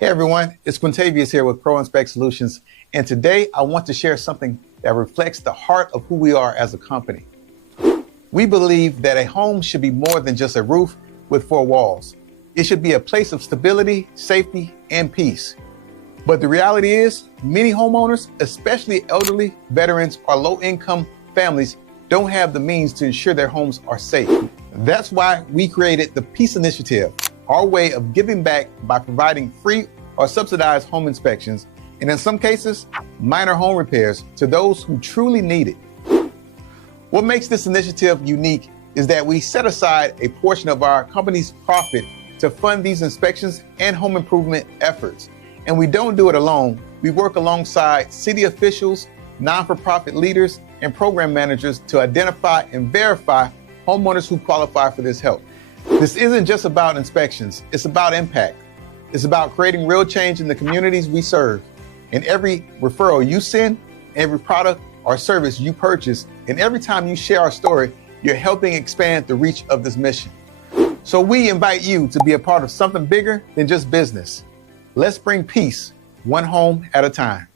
Hey everyone, it's Quintavious here with Pro Inspect Solutions, and today I want to share something that reflects the heart of who we are as a company. We believe that a home should be more than just a roof with four walls. It should be a place of stability, safety, and peace. But the reality is, many homeowners, especially elderly, veterans, or low-income families, don't have the means to ensure their homes are safe. That's why we created the Peace Initiative, our way of giving back by providing free or subsidized home inspections, and in some cases, minor home repairs to those who truly need it. What makes this initiative unique is that we set aside a portion of our company's profit to fund these inspections and home improvement efforts. And we don't do it alone. We work alongside city officials, non-for-profit leaders, and program managers to identify and verify homeowners who qualify for this help. This isn't just about inspections, it's about impact. It's about creating real change in the communities we serve. And every referral you send, every product or service you purchase, and every time you share our story, you're helping expand the reach of this mission. So we invite you to be a part of something bigger than just business. Let's bring peace, one home at a time.